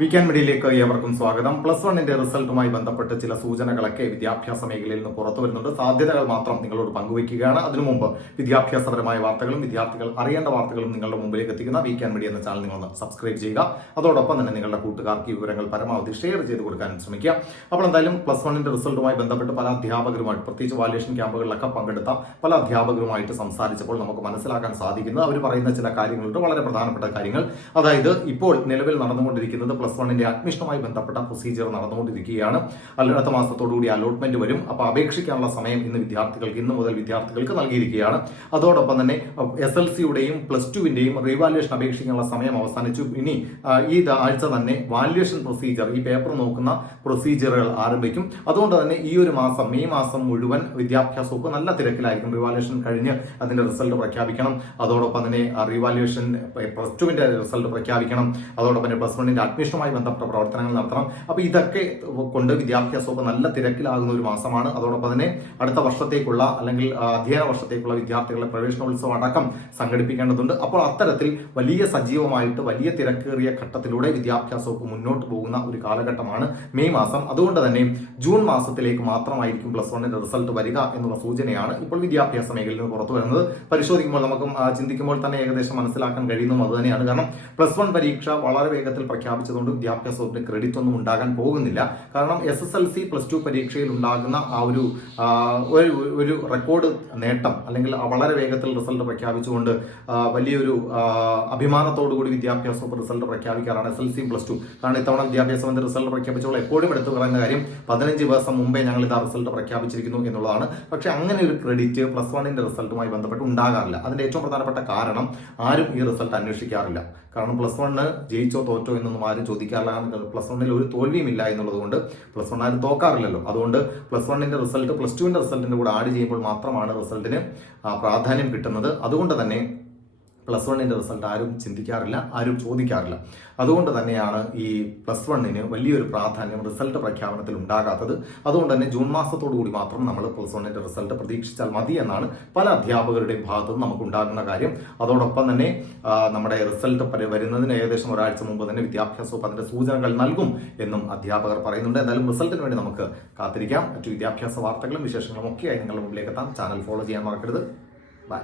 Weekend മീഡിയയിലേക്ക് ഏവർക്കും സ്വാഗതം. പ്ലസ് വണ്ണിന്റെ റിസൾട്ടുമായി ബന്ധപ്പെട്ട് ചില സൂചനകളൊക്കെ വിദ്യാഭ്യാസ മേഖലയിൽ നിന്ന് പുറത്തു വരുന്നുണ്ട്. സാധ്യതകൾ മാത്രം നിങ്ങളോട് പങ്കുവയ്ക്കുകയാണ്. അതിനു മുമ്പ് വിദ്യാഭ്യാസപരമായ വാർത്തകളും വിദ്യാർത്ഥികൾ അറിയേണ്ട വാർത്തകളും നിങ്ങളുടെ മുമ്പിലേക്ക് എത്തിക്കുന്ന വീക്കെൻഡ് മീഡിയ എന്ന ചാനൽ നിങ്ങളൊന്ന് സബ്സ്ക്രൈബ് ചെയ്യുക. അതോടൊപ്പം തന്നെ നിങ്ങളുടെ കൂട്ടുകാർക്ക് ഈ വിവരങ്ങൾ പരമാവധി ഷെയർ ചെയ്ത് കൊടുക്കാൻ ശ്രമിക്കുക. അപ്പോൾ എന്തായാലും പ്ലസ് വണ്ണിന്റെ റിസൾട്ടുമായി ബന്ധപ്പെട്ട് പല അധ്യാപകരുമായിട്ട്, പ്രത്യേകിച്ച് വാല്യുവേഷൻ ക്യാമ്പുകളിലൊക്കെ പങ്കെടുത്ത പല അധ്യാപകരുമായിട്ട് സംസാരിച്ചപ്പോൾ നമുക്ക് മനസ്സിലാക്കാൻ സാധിക്കുന്നത് അവർ പറയുന്ന ചില കാര്യങ്ങളുണ്ട്, വളരെ പ്രധാനപ്പെട്ട കാര്യങ്ങൾ. അതായത് ഇപ്പോൾ നിലവിൽ നടന്നുകൊണ്ടിരിക്കുന്നത് പ്ലസ് വണ്ണിന്റെ അഡ്മിഷനുമായി ബന്ധപ്പെട്ട പ്രൊസീജിയർ നടന്നുകൊണ്ടിരിക്കുകയാണ്. അടുത്ത മാസത്തോടുകൂടി അലോട്ട്മെന്റ് വരും. അപ്പോൾ അപേക്ഷിക്കാനുള്ള സമയം ഇന്ന് മുതൽ വിദ്യാർത്ഥികൾക്ക് നൽകിയിരിക്കുകയാണ്. അതോടൊപ്പം തന്നെ SLCയുടെയും പ്ലസ് ടുവിന്റെയും റീവാല്യുവേഷൻ അപേക്ഷിക്കാനുള്ള സമയം അവസാനിച്ചു. ഇനി ഈ ആഴ്ച തന്നെ വാല്യുവേഷൻ പ്രൊസീജിയർ, ഈ പേപ്പർ നോക്കുന്ന പ്രൊസീജിയറുകൾ ആരംഭിക്കും. അതുകൊണ്ട് തന്നെ ഈ ഒരു മാസം, മെയ് മാസം മുഴുവൻ വിദ്യാഭ്യാസ വകുപ്പ് നല്ല തിരക്കിലായിരിക്കും. റീവാല്യുവേഷൻ കഴിഞ്ഞ് അതിന്റെ റിസൾട്ട് പ്രഖ്യാപിക്കണം. അതോടൊപ്പം തന്നെ റീവാല്യുവേഷൻ പ്ലസ് ടുവിന്റെ റിസൾട്ട് പ്രഖ്യാപിക്കണം. അതോടൊപ്പം തന്നെ പ്ലസ് വണ്ണിന്റെ അഡ്മിഷനുമായി ബന്ധപ്പെട്ട പ്രവർത്തനങ്ങൾ നടത്തണം. അപ്പോൾ ഇതൊക്കെ കൊണ്ട് വിദ്യാഭ്യാസ വകുപ്പ് നല്ല തിരക്കിലാകുന്ന ഒരു മാസമാണ്. അതോടൊപ്പം തന്നെ അടുത്ത വർഷത്തേക്കുള്ള അല്ലെങ്കിൽ അധ്യയന വർഷത്തേക്കുള്ള വിദ്യാർത്ഥികളുടെ പ്രവേശനോത്സവം അടക്കം സംഘടിപ്പിക്കേണ്ടതുണ്ട്. അപ്പോൾ അത്തരത്തിൽ വലിയ സജീവമായിട്ട് വലിയ തിരക്കേറിയ ഘട്ടത്തിലൂടെ വിദ്യാഭ്യാസ വകുപ്പ് മുന്നോട്ട് പോകുന്ന ഒരു കാലഘട്ടമാണ് മെയ് മാസം. അതുകൊണ്ട് തന്നെ ജൂൺ മാസത്തിലേക്ക് മാത്രമായിരിക്കും പ്ലസ് വണ്ണിന്റെ റിസൾട്ട് വരിക എന്നുള്ള സൂചനയാണ് ഇപ്പോൾ വിദ്യാഭ്യാസ മേഖലയിൽ നിന്ന് പുറത്തു വരുന്നത്. പരിശോധിക്കുമ്പോൾ നമുക്ക് ചിന്തിക്കുമ്പോൾ തന്നെ ഏകദേശം മനസ്സിലാക്കാൻ കഴിയുന്നതും അത് തന്നെയാണ്. കാരണം പ്ലസ് വൺ പരീക്ഷ വളരെ വേഗത്തിൽ പ്രഖ്യാപിച്ചതുകൊണ്ട് വിദ്യാഭ്യാസ വകുപ്പിന് ക്രെഡിറ്റ് ഒന്നും ഉണ്ടാകാൻ പോകുന്നില്ല. കാരണം SSLC പ്ലസ് ടു പരീക്ഷയിൽ ഉണ്ടാകുന്ന ആ ഒരു റെക്കോർഡ് നേട്ടം, അല്ലെങ്കിൽ വളരെ വേഗത്തിൽ റിസൾട്ട് പ്രഖ്യാപിച്ചുകൊണ്ട് വലിയൊരു അഭിമാനത്തോടുകൂടി വിദ്യാഭ്യാസ വകുപ്പ് റിസൾട്ട് പ്രഖ്യാപിക്കാറാണ് SLC പ്ലസ് ടു. കാരണം ഇത്തവണ വിദ്യാഭ്യാസ വകുപ്പ് റിസൾട്ട് പ്രഖ്യാപിച്ചപ്പോൾ എപ്പോഴും എടുത്തു പറയുന്ന കാര്യം 15 ദിവസം മുമ്പേ ഞങ്ങൾ ഇതാ റിസൾട്ട് പ്രഖ്യാപിച്ചിരിക്കുന്നു എന്നുള്ളതാണ്. പക്ഷെ അങ്ങനെ ഒരു ക്രെഡിറ്റ് പ്ലസ് വണ്ണിന്റെ റിസൾട്ടുമായി ബന്ധപ്പെട്ട് ഉണ്ടാകാറില്ല. അതിന്റെ ഏറ്റവും പ്രധാനപ്പെട്ട കാരണം ആരും ഈ റിസൾട്ട് അന്വേഷിക്കാറില്ല. കാരണം പ്ലസ് വണ്ണ് ജയിച്ചോ തോറ്റോ എന്നൊന്നും ആരും ചോദിക്കാറില്ല. പ്ലസ് വണ്ണിൽ ഒരു തോൽവിയുമില്ല എന്നുള്ളത് കൊണ്ട് പ്ലസ് വൺ ആരും തോക്കാറില്ലല്ലോ. അതുകൊണ്ട് പ്ലസ് വണ്ണിന്റെ റിസൾട്ട് പ്ലസ് ടുവിന്റെ റിസൾട്ടിന്റെ കൂടെ ആഡ് ചെയ്യുമ്പോൾ മാത്രമാണ് റിസൾട്ടിന് പ്രാധാന്യം കിട്ടുന്നത്. അതുകൊണ്ട് തന്നെ പ്ലസ് വണ്ണിന്റെ റിസൾട്ട് ആരും ചിന്തിക്കാറില്ല, ആരും ചോദിക്കാറില്ല. അതുകൊണ്ട് തന്നെയാണ് ഈ പ്ലസ് വണ്ണിന് വലിയൊരു പ്രാധാന്യം റിസൾട്ട് പ്രഖ്യാപനത്തിൽ ഉണ്ടാകാത്തത്. അതുകൊണ്ട് തന്നെ ജൂൺ മാസത്തോടു കൂടി മാത്രം നമ്മൾ പ്ലസ് വണ്ണിന്റെ റിസൾട്ട് പ്രതീക്ഷിച്ചാൽ മതി എന്നാണ് പല അധ്യാപകരുടെയും ഭാഗത്തു നിന്ന് നമുക്ക് ഉണ്ടാകുന്ന കാര്യം. അതോടൊപ്പം തന്നെ നമ്മുടെ റിസൾട്ട് വരുന്നതിന് ഏകദേശം ഒരാഴ്ച മുമ്പ് തന്നെ വിദ്യാഭ്യാസ വകുപ്പ് അതിന്റെ സൂചനകൾ നൽകും എന്നും അധ്യാപകർ പറയുന്നുണ്ട്. എന്തായാലും റിസൾട്ടിന് വേണ്ടി നമുക്ക് കാത്തിരിക്കാം. മറ്റു വിദ്യാഭ്യാസ വാർത്തകളും വിശേഷങ്ങളും ഒക്കെയായി നിങ്ങളുടെ മുമ്പിലേക്ക് എത്താം. ചാനൽ ഫോളോ ചെയ്യാൻ മറക്കരുത്. ബൈ.